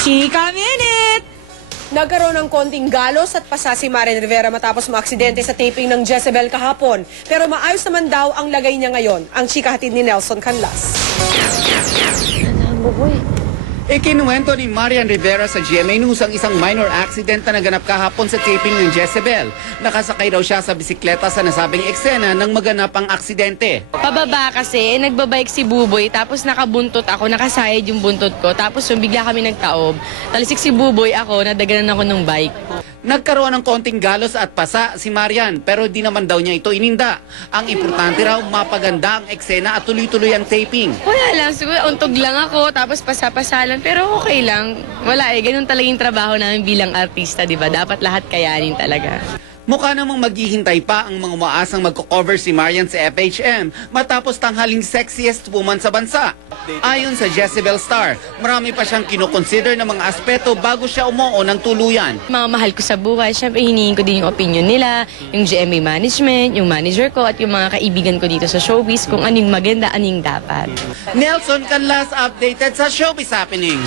Chika Minute! Nagkaroon ng konting galos at pasa si Marian Rivera matapos maaksidente sa taping ng Jezebel kahapon. Pero maayos naman daw ang lagay niya ngayon. Ang chika hatid ni Nelson Canlas. Ikinuwento ni Marian Rivera sa GMA News ang isang minor accident na naganap kahapon sa taping ng Jezebel. Nakasakay daw siya sa bisikleta sa nasabing eksena nang maganap ang aksidente. Pababa kasi, nagbabike si Buboy, tapos nakabuntot ako, nakasayad yung buntot ko, tapos bigla kami nagtaob. Talisik si Buboy ako, nadaganan ako ng bike. Nagkaroon ng konting galos at pasa si Marian pero di naman daw niya ito ininda. Ang importante raw mapaganda ang eksena at tuloy-tuloy ang taping. Wala lang, siguro untog lang ako, tapos pasa-pasalan, pero okay lang. Wala ganun talaga yung trabaho namin bilang artista, di ba? Dapat lahat kayanin talaga. Mukha namang maghihintay pa ang mga umaasang magko-cover si Marian sa FHM matapos tanghaling sexiest woman sa bansa. Ayon sa Jezebel Star, marami pa siyang kinoconsider ng mga aspeto bago siya umuo ng tuluyan. Mga mahal ko sa buhay, syempre hinihingi ko din yung opinion nila, yung GMA management, yung manager ko, at yung mga kaibigan ko dito sa showbiz, kung anong maganda, anong dapat. Nelson Canlas updated sa Showbiz Happenings.